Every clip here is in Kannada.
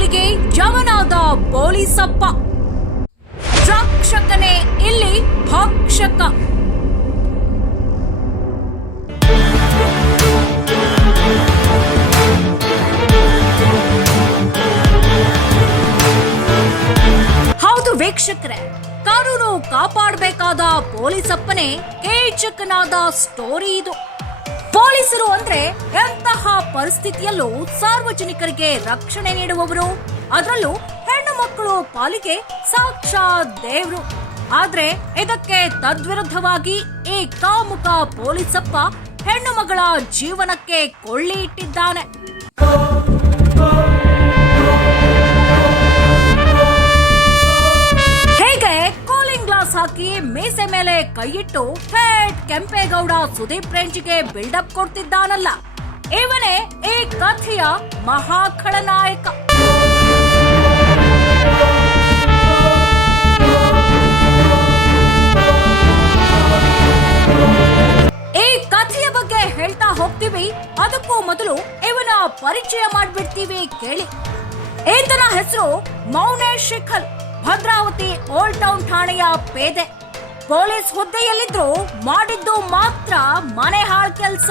ಪಾಲಿಗೆ ಜವನಾದ ಪೊಲೀಸಪ್ಪ. ರಕ್ಷಕನೇ ಇಲ್ಲಿ ಭಕ್ಷಕ. ಹೌದು ವೀಕ್ಷಕರೇ, ಕಾನೂನು ಕಾಪಾಡಬೇಕಾದ ಪೊಲೀಸಪ್ಪನೇ ಕೀಚಕನಾದ ಸ್ಟೋರಿ ಇದು. ಪೊಲೀಸರು ಅಂದ್ರೆ ಎಂತಹ ಪರಿಸ್ಥಿತಿಯಲ್ಲೂ ಸಾರ್ವಜನಿಕರಿಗೆ ರಕ್ಷಣೆ ನೀಡುವವರು, ಅದರಲ್ಲೂ ಹೆಣ್ಣು ಮಕ್ಕಳು ಪಾಲಿಗೆ ಸಾಕ್ಷಾತ್ ದೇವ್ರು. ಆದ್ರೆ ಇದಕ್ಕೆ ತದ್ವಿರುದ್ಧವಾಗಿ ಈ ಕಾಮುಕ ಪೊಲೀಸಪ್ಪ ಹೆಣ್ಣು ಮಗಳ ಜೀವನಕ್ಕೆ ಕೊಳ್ಳಿ ಇಟ್ಟಿದ್ದಾನೆ. ಹೇಗೆ ಕೂಲಿಂಗ್ ಗ್ಲಾಸ್ ಹಾಕಿ ಮೀಸೆ ಮೇಲೆ ಕೈಯಿಟ್ಟು ಕೆಂಪೇಗೌಡ ಸುದೀಪ್ ರೇಂಜ್ಗೆ ಬಿಲ್ಡಪ್ ಕೊಡ್ತಿದ್ದಾನಲ್ಲ, ಇವನೇ ಈ ಕಥೆಯ ಮಹಾಖಳನಾಯಕ. ಈ ಕಥೆಯ ಬಗ್ಗೆ ಹೇಳ್ತಾ ಹೋಗ್ತೀವಿ. ಅದಕ್ಕೂ ಮೊದಲು ಇವನ ಪರಿಚಯ ಮಾಡ್ಬಿಡ್ತೀವಿ ಕೇಳಿ. ಈತನ ಹೆಸರು ಮೌನೇಶ್ ಶಿಖಲ್, ಭದ್ರಾವತಿ ಓಲ್ಡ್ ಟೌನ್ ಠಾಣೆಯ ಪೇದೆ. ಪೊಲೀಸ್ ಹುದ್ದೆಯಲ್ಲಿದ್ರು ಮಾಡಿದ್ದು ಮಾತ್ರ ಮನೆ ಹಾಳ್ ಕೆಲಸ.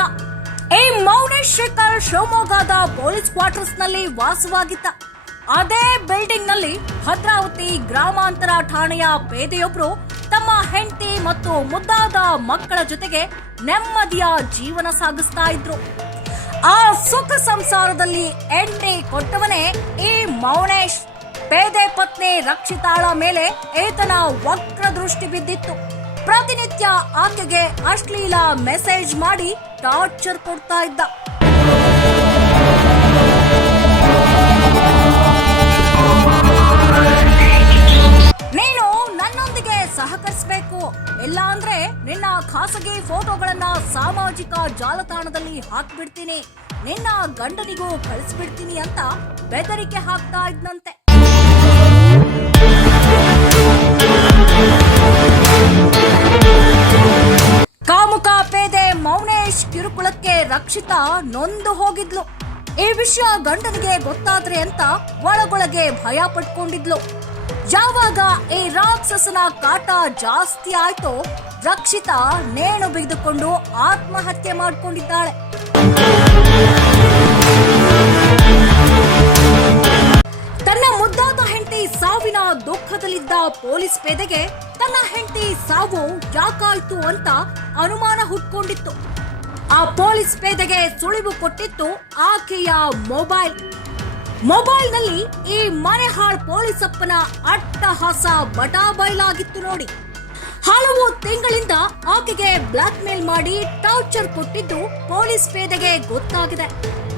ಈ ಮೌನೇಶ್ ಶಿಖಲ್ ಶಿವಮೊಗ್ಗದ ಪೊಲೀಸ್ ಕ್ವಾರ್ಟರ್ಸ್ ನಲ್ಲಿ ವಾಸವಾಗಿದ್ದ. ಅದೇ ಬಿಲ್ಡಿಂಗ್ ನಲ್ಲಿ ಭದ್ರಾವತಿ ಗ್ರಾಮಾಂತರ ಠಾಣೆಯ ಪೇದೆಯೊಬ್ರು ತಮ್ಮ ಹೆಂಡತಿ ಮತ್ತು ಮುದ್ದಾದ ಮಕ್ಕಳ ಜೊತೆಗೆ ನೆಮ್ಮದಿಯ ಜೀವನ ಸಾಗಿಸ್ತಾ ಇದ್ರು. ಆ ಸುಖ ಸಂಸಾರದಲ್ಲಿ ಎಂಟ್ರಿ ಕೊಟ್ಟವನೇ ಈ ಮೌನೇಶ್. ಪೇದೆ ಪತ್ನಿ ರಕ್ಷಿತಾಳ ಮೇಲೆ ಈತನ ವಕ್ರ ದೃಷ್ಟಿ ಬಿದ್ದಿತ್ತು. ಪ್ರತಿನಿತ್ಯ ಆಕೆಗೆ ಅಶ್ಲೀಲ ಮೆಸೇಜ್ ಮಾಡಿ ಟಾರ್ಚರ್ ಕೊಡ್ತಾ ಇದ್ದ. ನೀನು ನನ್ನೊಂದಿಗೆ ಸಹಕರಿಸಬೇಕು, ಇಲ್ಲ ಅಂದ್ರೆ ನಿನ್ನ ಖಾಸಗಿ ಫೋಟೋಗಳನ್ನ ಸಾಮಾಜಿಕ ಜಾಲತಾಣದಲ್ಲಿ ಹಾಕ್ಬಿಡ್ತೀನಿ, ನಿನ್ನ ಗಂಡನಿಗೂ ಕಳಿಸ್ಬಿಡ್ತೀನಿ ಅಂತ ಬೆದರಿಕೆ ಹಾಕ್ತಾ ಇದ್ನಂತೆ. ಕಾಮುಕ ಪೇದೆ ಮೌನೇಶ್ ಕಿರುಕುಳಕ್ಕೆ ರಕ್ಷಿತಾ ನೊಂದು ಹೋಗಿದ್ಲು. ಈ ವಿಷಯ ಗಂಡನಿಗೆ ಗೊತ್ತಾದ್ರೆ ಅಂತ ಒಳಗೊಳಗೆ ಭಯ ಪಟ್ಕೊಂಡಿದ್ಲು. ಯಾವಾಗ ಈ ರಾಕ್ಷಸನ ಕಾಟ ಜಾಸ್ತಿ ಆಯ್ತೋ, ರಕ್ಷಿತಾ ನೇಣು ಬಿಗಿದುಕೊಂಡು ಆತ್ಮಹತ್ಯೆ ಮಾಡಿಕೊಂಡಿದ್ದಾಳೆ. ತನ್ನ ಮುದ್ದಾದ ಹೆಂಡತಿ ಸಾವಿನ ದುಃಖದಲ್ಲಿದ್ದ ಪೊಲೀಸ್ ಪೇದೆಗೆ ತನ್ನ ಹೆಂಡತಿ ಸಾವು ಯಾಕಾಯ್ತು ಅಂತ ಅನುಮಾನ ಹುಟ್ಕೊಂಡಿತ್ತು. ಆ ಪೊಲೀಸ್ ಪೇದೆಗೆ ಸುಳಿವು ಕೊಟ್ಟಿತ್ತು ಆಕೆಯ ಮೊಬೈಲ್ ನಲ್ಲಿ ಈ ಮನೆಹಾಳ್ ಪೊಲೀಸಪ್ಪನ ಅಟ್ಟಹಾಸ ಬಟಾಬೈಲಾಗಿತ್ತು ನೋಡಿ. ಹಲವು ತಿಂಗಳಿಂದ ಆಕೆಗೆ ಬ್ಲಾಕ್ ಮೇಲ್ ಮಾಡಿ ಟಾರ್ಚರ್ ಕೊಟ್ಟಿದ್ದು ಪೊಲೀಸ್ ಪೇದೆಗೆ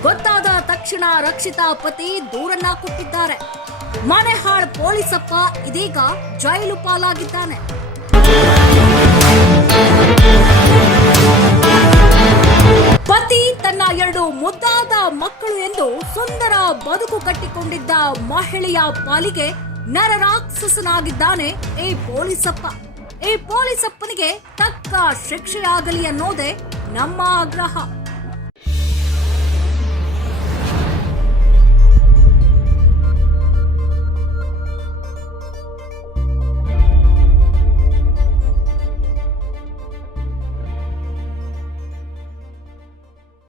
ಗೊತ್ತಾದ ತಕ್ಷಣ ರಕ್ಷಿತಾ ಪತಿ ದೂರನ್ನ ಕೊಟ್ಟಿದ್ದಾರೆ. ಮನೆಹಾಳ್ ಪೊಲೀಸಪ್ಪ ಇದೀಗ ಜೈಲು ಪಾಲಾಗಿದ್ದಾನೆ. ಪತಿ ತನ್ನ 2 ಮುದ್ದಾದ ಮಕ್ಕಳು ಎಂದು ಸುಂದರ ಬದುಕು ಕಟ್ಟಿಕೊಂಡಿದ್ದ ಮಹಿಳೆಯ ಪಾಲಿಗೆ ನರರಾಕ್ಷಸನಾಗಿದ್ದಾನೆ ಈ ಪೊಲೀಸಪ್ಪ. ಈ ಪೊಲೀಸಪ್ಪನಿಗೆ ತಕ್ಕ ಶಿಕ್ಷೆಯಾಗಲಿ ಅನ್ನೋದೇ ನಮ್ಮ ಆಗ್ರಹ.